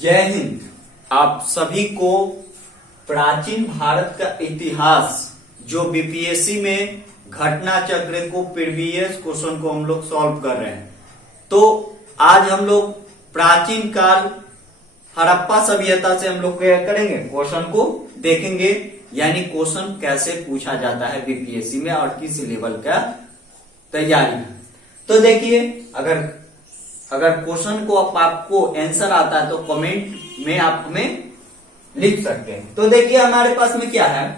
जय हिंद। आप सभी को प्राचीन भारत का इतिहास जो बीपीएससी में घटना चक्र को प्रीवियस क्वेश्चन को हम लोग सॉल्व कर रहे हैं। तो आज हम लोग प्राचीन काल हड़प्पा सभ्यता से हम लोग क्या करेंगे, क्वेश्चन को देखेंगे, यानी क्वेश्चन कैसे पूछा जाता है बीपीएससी में और किस लेवल का तैयारी है। तो देखिए, अगर क्वेश्चन को आपको आंसर आता है तो कमेंट में आप हमें लिख सकते हैं। तो देखिए हमारे पास में क्या है,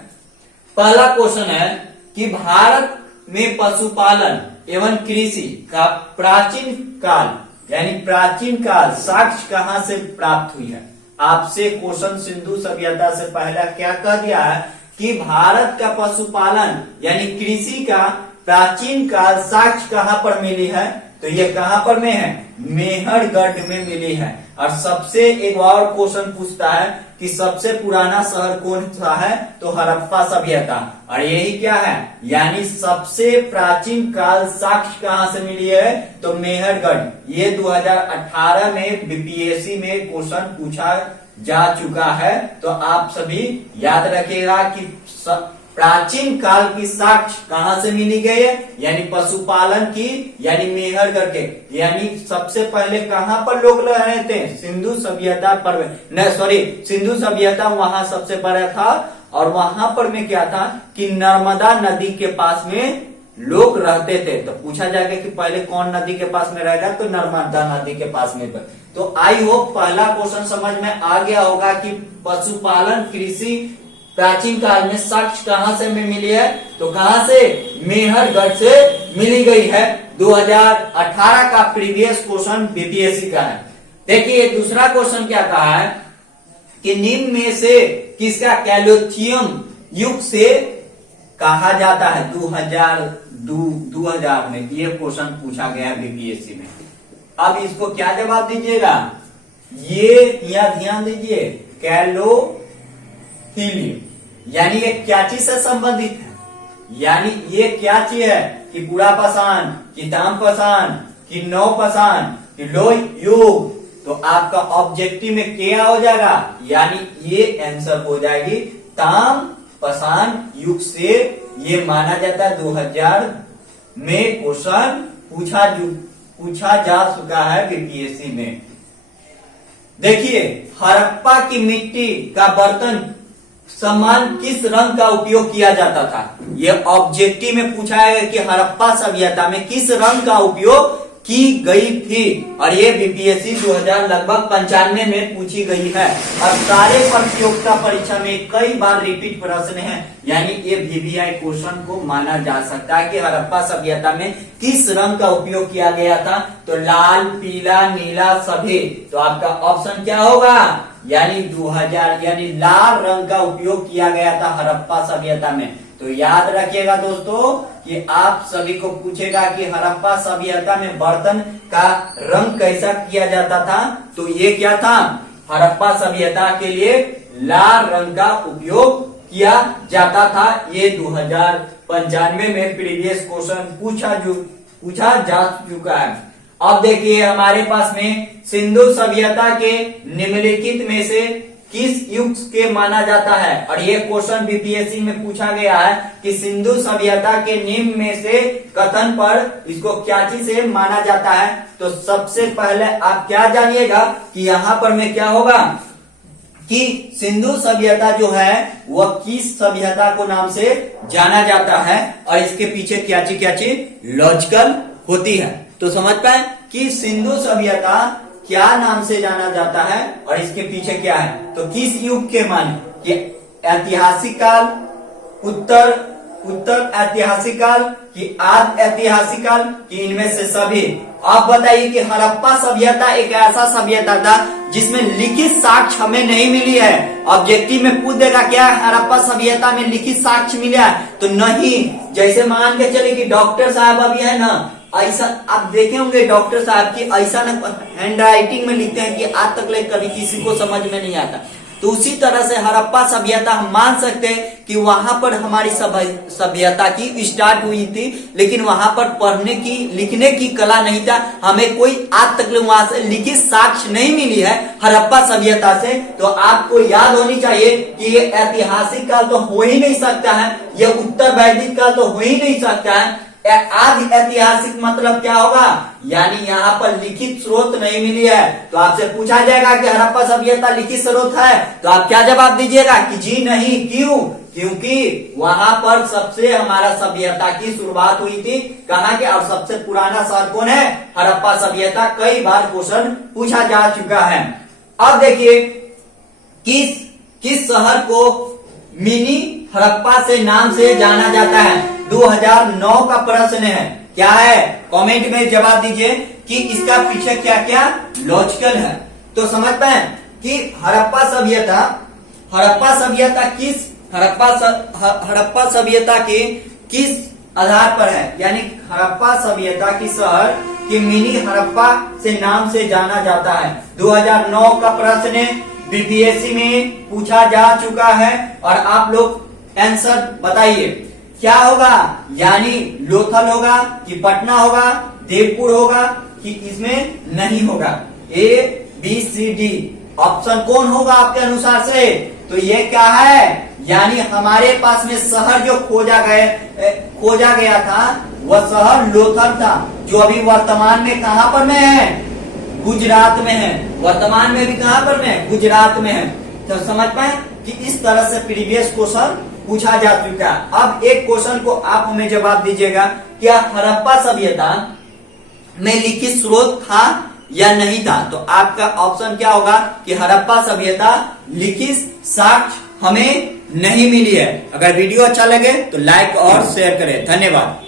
पहला क्वेश्चन है कि भारत में पशुपालन एवं कृषि का प्राचीन काल यानी प्राचीन काल साक्ष्य कहां से प्राप्त हुई है। आपसे क्वेश्चन सिंधु सभ्यता से पहले क्या कह दिया है कि भारत का पशुपालन यानी कृषि का प्राचीन काल साक्ष्य कहां पर मिली है, तो ये कहां पर में है, मेहरगढ़ में मिली है। और सबसे एक और क्वेश्चन पूछता है कि सबसे पुराना शहर कौन सा है, तो हड़प्पा सभ्यता। और यही क्या है, यानी सबसे प्राचीन काल साक्ष्य कहां से मिली है, तो मेहरगढ़। ये 2018 में बीपीएससी में क्वेश्चन पूछा जा चुका है। तो आप सभी याद रखिएगा कि प्राचीन काल की साक्ष्य कहां से मिली गई है, यानी पशुपालन की, यानी मेहरगढ़ के। यानी सबसे पहले कहां पर लोग रह रहे थे, सिंधु सभ्यता पर, सिंधु सभ्यता वहां सबसे पहले था। और वहां पर में क्या था कि नर्मदा नदी के पास में लोग रहते थे। तो पूछा जाएगा कि पहले कौन नदी के पास में रहेगा, तो नर्मदा नदी के पास में। तो आई होप पहला क्वेश्चन समझ में आ गया होगा कि पशुपालन कृषि प्राचीन काल में साक्ष्य कहां से में मिली है, तो कहां से, मेहरगढ़ से मिली गई है। 2018 का प्रीवियस क्वेश्चन बीपीएससी का है। देखिए दूसरा क्वेश्चन क्या कहा है कि निम्न में से किसका कैलोथियम युग से कहा जाता है। 2000 में ये क्वेश्चन पूछा गया है बीपीएससी में। अब इसको क्या जवाब दीजिएगा, ये यहाँ ध्यान दीजिए, कैलोथियम यानी ये क्या चीज से संबंधित है, यानी ये क्या चीज है कि पूरा पाषाण, कि ताम पाषाण, कि नव पाषाण, कि लोह युग। तो आपका ऑब्जेक्टिव में क्या हो जाएगा, यानी ये आंसर हो जाएगी ताम पाषाण युग से ये माना जाता है। 2000 में क्वेश्चन पूछा जा चुका है बीपीएससी में। देखिए हड़प्पा की मिट्टी का बर्तन सामान किस रंग का उपयोग किया जाता था। यह ऑब्जेक्टिव में पूछा है कि हड़प्पा सभ्यता में किस रंग का उपयोग की गई थी। और ये बीपीएससी 2095 में पूछी गई है। और सारे प्रतियोगिता परीक्षा में कई बार रिपीट प्रश्न है, यानी ये वीवीआई क्वेश्चन को माना जा सकता है कि हड़प्पा सभ्यता में किस रंग का उपयोग किया गया था। तो लाल, पीला, नीला, सफेद। तो आपका ऑप्शन क्या होगा, यानी 2000 यानी लाल रंग का उपयोग किया गया था हड़प्पा सभ्यता में। तो याद रखिएगा दोस्तों कि आप सभी को पूछेगा कि हड़प्पा सभ्यता में बर्तन का रंग कैसा किया जाता था। तो ये क्या था, हड़प्पा सभ्यता के लिए लाल रंग का उपयोग किया जाता था। ये 2095 में प्रीवियस क्वेश्चन पूछा जा चुका है। अब देखिए हमारे पास में सिंधु सभ्यता के निम्नलिखित में से किस युग के माना जाता है। और ये क्वेश्चन बीपीएससी में पूछा गया है कि सिंधु सभ्यता के निम्न में से कथन पर इसको क्या चीज से माना जाता है। तो सबसे पहले आप क्या जानिएगा कि यहाँ पर में क्या होगा कि सिंधु सभ्यता जो है वह किस सभ्यता को नाम से जाना जाता है, और इसके पीछे क्या चीज लॉजिकल होती है। तो समझ पाए कि सिंधु सभ्यता क्या नाम से जाना जाता है और इसके पीछे क्या है। तो किस युग के माने कि ऐतिहासिक काल, उत्तर ऐतिहासिक काल, कि आद ऐतिहासिक काल, कि इनमें से सभी। आप बताइए कि हड़प्पा सभ्यता एक ऐसा सभ्यता था जिसमें लिखित साक्ष्य हमें नहीं मिली है। ऑब्जेक्टिव में पूछ देगा क्या हड़प्पा सभ्यता में लिखित साक्ष्य मिला है, तो नहीं। जैसे मान के चले कि डॉक्टर साहब अभी है ना, ऐसा आप देखे होंगे डॉक्टर साहब की ऐसा हैंड राइटिंग में लिखते हैं कि आज तक ले कभी किसी को समझ में नहीं आता। तो उसी तरह से हड़प्पा सभ्यता हम मान सकते हैं कि वहां पर हमारी सभ्यता की स्टार्ट हुई थी, लेकिन वहां पर पढ़ने की लिखने की कला नहीं था। हमें कोई आज तक वहां से लिखित साक्ष्य नहीं मिली है हड़प्पा सभ्यता से। तो आपको याद होनी चाहिए कि ये ऐतिहासिक काल तो हो ही नहीं सकता है, ये उत्तर वैदिक काल तो हो ही नहीं सकता है। आदि ऐतिहासिक मतलब क्या होगा, यानी यहाँ पर लिखित स्रोत नहीं मिली है। तो आपसे पूछा जाएगा कि हड़प्पा सभ्यता लिखित स्रोत है, तो आप क्या जवाब दीजिएगा कि जी नहीं। क्यों? क्योंकि वहां पर सबसे हमारा सभ्यता की शुरुआत हुई थी कहाँ के, और सबसे पुराना शहर कौन है, हड़प्पा सभ्यता। कई बार क्वेश्चन पूछा जा चुका है। अब देखिए किस शहर को मिनी हड़प्पा से नाम से जाना जाता है। 2009 का प्रश्न है, क्या है, कमेंट में जवाब दीजिए कि इसका पीछे क्या क्या लॉजिकल है। तो समझ पाए कि हड़प्पा सभ्यता के किस आधार पर है, यानी हड़प्पा सभ्यता की शहर की मिनी हड़प्पा से नाम से जाना जाता है। 2009 का प्रश्न बीपीएससी में पूछा जा चुका है और आप लोग आंसर बताइए क्या होगा, यानी लोथल होगा कि पटना होगा, देवपुर होगा कि इसमें नहीं होगा। A B C D option कौन होगा आपके अनुसार से, तो ये क्या है, यानी हमारे पास में शहर जो खोजा गया था वह शहर लोथल था, जो अभी वर्तमान में कहां पर में है, गुजरात में है। वर्तमान में भी कहां पर में, गुजरात में है। तो समझ पाए कि इस तरह से प्रीवियस क्वेश्चन पूछा जा चुका है। अब एक क्वेश्चन को आप हमें जवाब दीजिएगा, क्या हड़प्पा सभ्यता में लिखित स्रोत था या नहीं था। तो आपका ऑप्शन क्या होगा कि हड़प्पा सभ्यता लिखित साक्ष्य हमें नहीं मिली है। अगर वीडियो अच्छा लगे तो लाइक और शेयर करें। धन्यवाद।